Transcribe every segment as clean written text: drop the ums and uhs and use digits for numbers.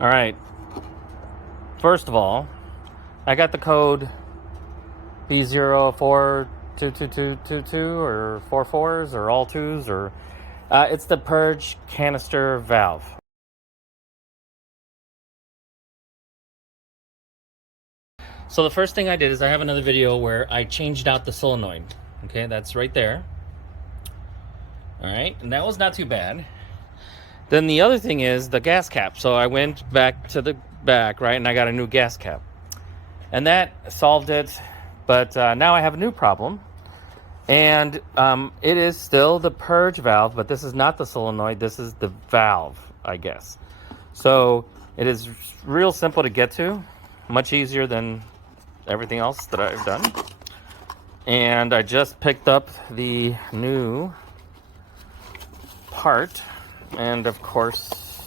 All right. First of all, I got the code P044422 or 44s or all twos or it's the purge canister valve. So the first thing I did is I have another video where I changed out the solenoid. Okay, that's right there. All right, and that was not too bad. Then the other thing is the gas cap. So I went back to the back, right, and I got a new gas cap. And that solved it, but now I have a new problem. And it is still the purge valve, but this is not the solenoid, this is the valve, I guess. So it is real simple to get to, much easier than everything else that I've done. And I just picked up the new part, and of course,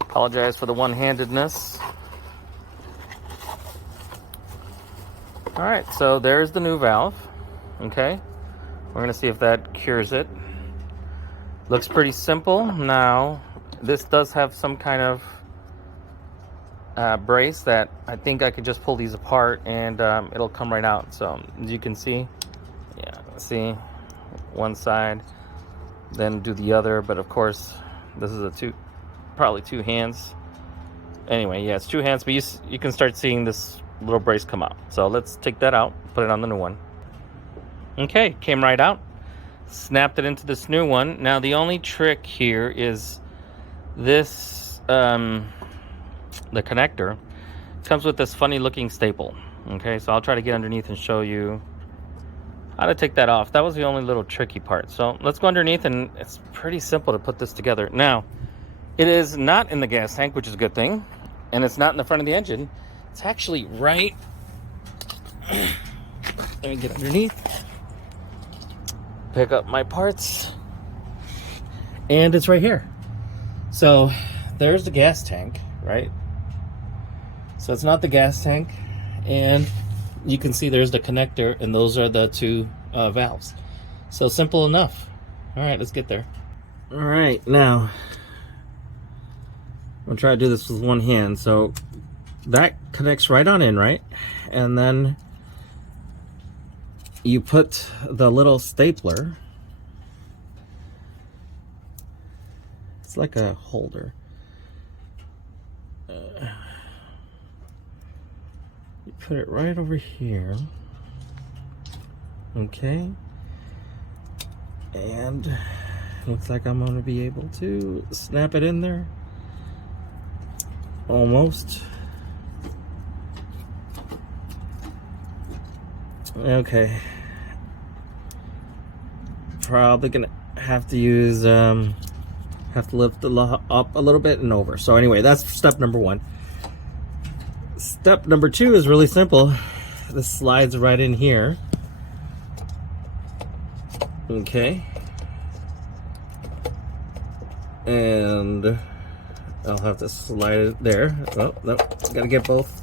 apologize for the one-handedness. All right, so there's the new valve. Okay, we're gonna see if that cures it. Looks pretty simple. Now, this does have some kind of brace that I think I could just pull these apart and it'll come right out. So as you can see, yeah, see one side, then do the other. But of course, this is probably two hands. Anyway, yeah, it's two hands, but you can start seeing this little brace come out. So let's take that out, put it on the new one. Okay, came right out. Snapped it into this new one. Now the only trick here is this, the connector comes with this funny looking staple. Okay, so I'll try to get underneath and show you how to take that off. That was the only little tricky part. So let's go underneath, and it's pretty simple to put this together. Now, it is not in the gas tank, which is a good thing, and it's not in the front of the engine. It's actually right, let me get underneath, pick up my parts, and it's right here. So there's the gas tank, right? So it's not the gas tank, and you can see there's the connector, and those are the two valves. So simple enough. All right, let's get there. All right, now I'm gonna try to do this with one hand. So that connects right on in, right? And then you put the little stapler. It's like a holder. You put it right over here. Okay. And looks like I'm gonna be able to snap it in there. Almost. Okay. Probably gonna have to use have to lift the up a little bit and over. So anyway, that's step number one. Step number two is really simple. This slides right in here. Okay. And I'll have to slide it there. Oh, no, gotta get both.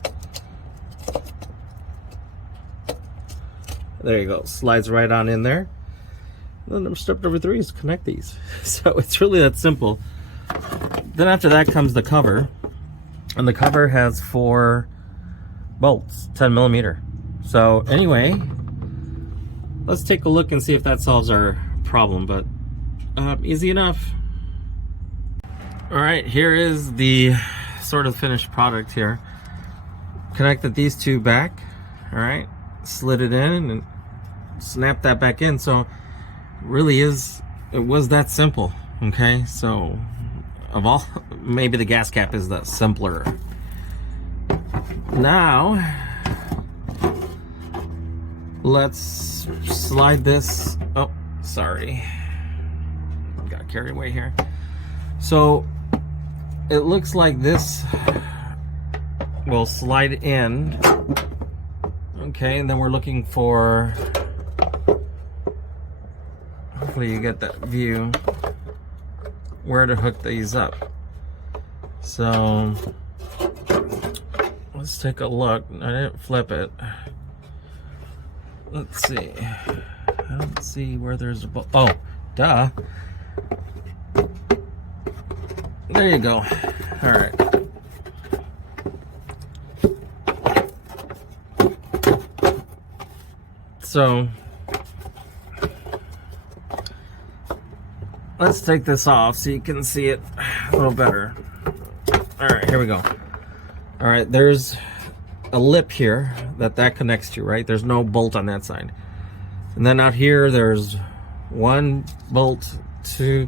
There you go, slides right on in there. Then step number three is connect these. So it's really that simple. Then after that comes the cover. And the cover has 4 bolts, 10 millimeter. So anyway, let's take a look and see if that solves our problem, but easy enough. All right, here is the sort of finished product here. Connected these two back, all right, slid it in and snapped that back in. So really it was that simple. Okay, so of all, maybe the gas cap is the simpler. Now let's slide this. Oh, sorry, got carried away here. So it looks like this will slide in. Okay, and then we're looking for, hopefully you get that view, where to hook these up. So let's take a look. I didn't flip it. Let's see. I don't see where there's a oh, duh. There you go. All right. So let's take this off so you can see it a little better. All right, here we go. All right, there's a lip here that connects to, right? There's no bolt on that side. And then out here, there's 1 bolt, 2,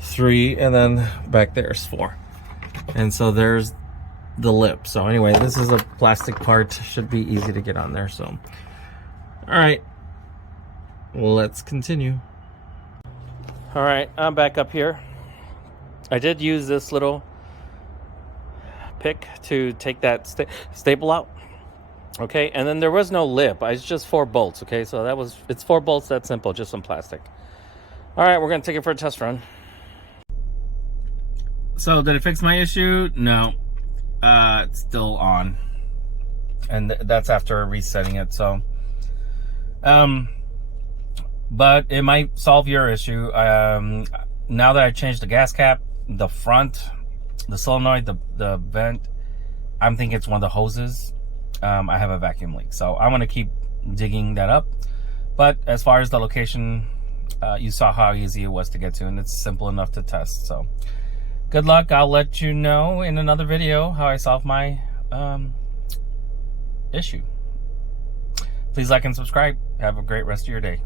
3, and then back there's 4. And so there's the lip. So anyway, this is a plastic part. Should be easy to get on there. So, all right, well, let's continue. All right, I'm back up here. I did use this little pick to take that staple out. Okay, and then there was no lip. It's just 4 bolts. Okay, so it's 4 bolts. That's simple, just some plastic. All right, we're gonna take it for a test run. So did it fix my issue? No, it's still on, and that's after resetting it. So, but it might solve your issue. Now that I changed the gas cap, the front, the solenoid, the vent, I'm thinking it's one of the hoses. I have a vacuum leak, so I'm gonna keep digging that up. But as far as the location, you saw how easy it was to get to, and it's simple enough to test. So good luck. I'll let you know in another video how I solve my issue. Please like and subscribe. Have a great rest of your day.